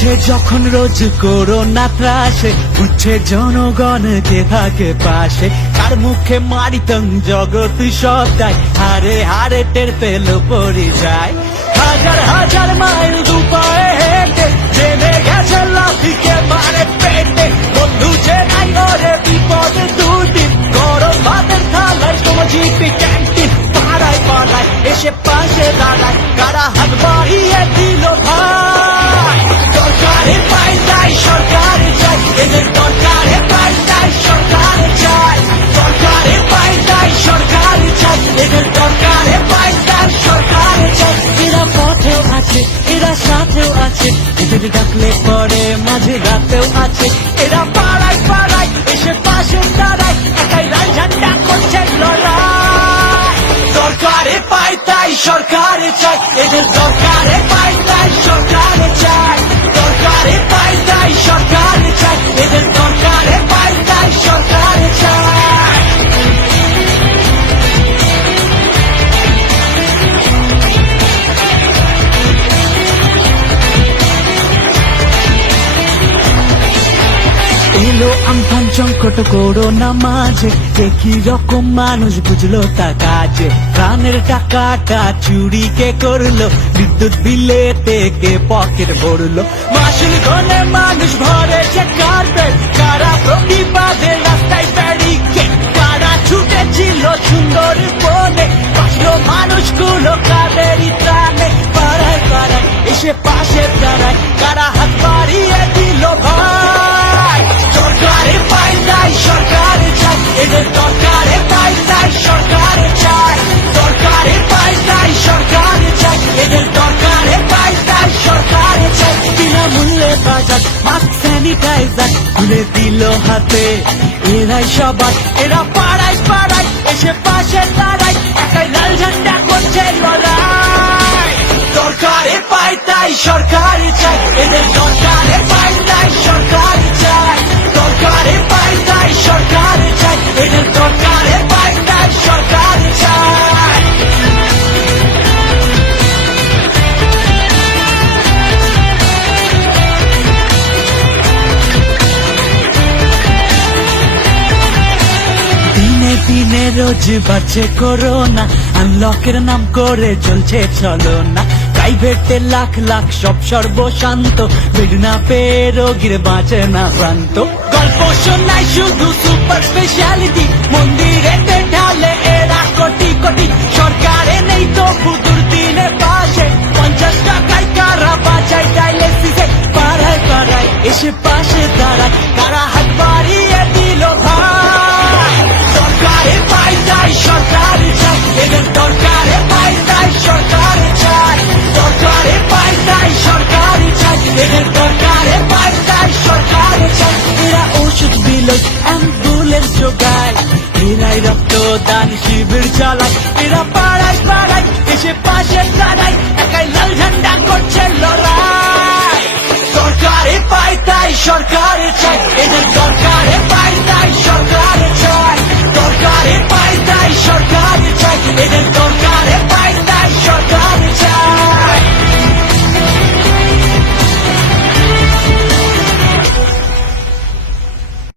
চলছে যখন রোজ করোনা ত্রাসে, বুঝছে জনগণ কে থাকে পাশে। কার মুখে মারিতং জগৎ সদাই, হারে হারে টের পেল পরিযায়। হাজার হাজার মাইল দুপায়ে হেঁটে জেনে গেছে লাঠিকে মারে পেটে। বন্ধু যে নাই ওরে বিপদে দুদিন, গরম ভাতের থালায় জিপি ক্যান্টিন। পাড়ায় পাড়ায় এসে পাশে দাঁড়ায়, কারা হাত বাড়িয়ে দিল ভাই। সরকারে পাই তাই সরকারে চাই, এদের দরকারে পাই তাই সরকারে চাই। সরকারে পাই তাই সরকারে চাই, এদের দরকারে পাই তাই সরকারে চাই। এরা পথেও আছে, এরা সাথেও আছে, এদের ডাকলে পরে মাঝে রাতেও আছে। এরা পাড়ায় পাড়ায় এসে পাশে দাঁড়ায়, একাই লাল ঝান্ডা করছে লড়াই। সরকারে পাই তাই সরকারে চাই, এদের দরকারে পাই তাই সরকারে চাই। সরকারে পাই তাই সরকারে চাই, এদের দরকারে পাই তাই সরকারে চাই। এলো আমফান সংকট করোনা মাঝে, একই রকম মানুষ বুঝলো তা কাজে। প্রাণের টাকাটা চুরি কে করলো, বিদ্যুৎ বিলে থেকে পকেট ভরলো। মাসুল গনে মানুষ ভরেছে কার্পেট, কারা প্রতিবাদে রাস্তায় ব্যারিকেড। কারা ছুটেছিল সুন্দর বনে, বাঁচলো মানুষগুলো কাদেরই ত্রাণে। পাড়ায় পাড়ায় এসে পাশে দাঁড়ায়, কারা হাত বাড়িয়ে দিল ভাই। সরকারে পাই তাই সরকারে চাই, এদের দরকারে পাই তাই সরকারে চাই। সরকারে পাই তাই সরকারে চাই, এদের দরকারে পাই তাই সরকারে চাই। বিনামূল্যে বাজার মাস্ক স্যানিটাইজার খুলে দিল হাতে এরাই সবার। এরা পাড়ায় পাড়ায় এসে পাশে দাঁড়ায়, একাই লাল ঝান্ডা করছে লড়াই। সরকারে পাই তাই সরকারে চাই, এদের দরকারে পাই তাই সরকারে চাই। সরকারে পাই তাই সরকারে চাই, এদের দরকারে পাই তাই সরকারে চাই। দিনে দিনে রোজ বাড়ছে করোনা, আনলকের নাম করে চলছে চলনা। প্রাইভেটে লাখ লাখ সব সর্বশান্ত, বেড না পেয়ে রোগীর বাঁচে না প্রান্ত। গল্প শোনায় শুধু সুপার স্পেশালিটি, মন্দিরেতে ঢালে এরা কোটি কোটি। সরকারে নেই তো দুর্দিনে পাশে, 50 টাকায় কারা বাঁচায় ডায়ালিসিসে। পাড়ায় পাড়ায় এসে পাশে দাঁড়ায়, কারা হাত বাড়িয়ে দিল ভাই। সরকারে পাই তাই সরকারে চাই, এদের দরকারে পাই তাই সরকারে চাই। সরকারে পাই তাই সরকারে চাই, এদের দরকারে পাই তাই সরকারে চাই। এরা ওষুধ বিলো অ্যাম্বুলেন্স যোগায়, এরাই রক্তদান শিবির চালায়। এরা পাড়ায় পাড়ায় এসে পাশে দাঁড়ায়, একাই লাল ঝান্ডা করছে লড়াই। সরকারে পাই তাই সরকারে চাই, এদের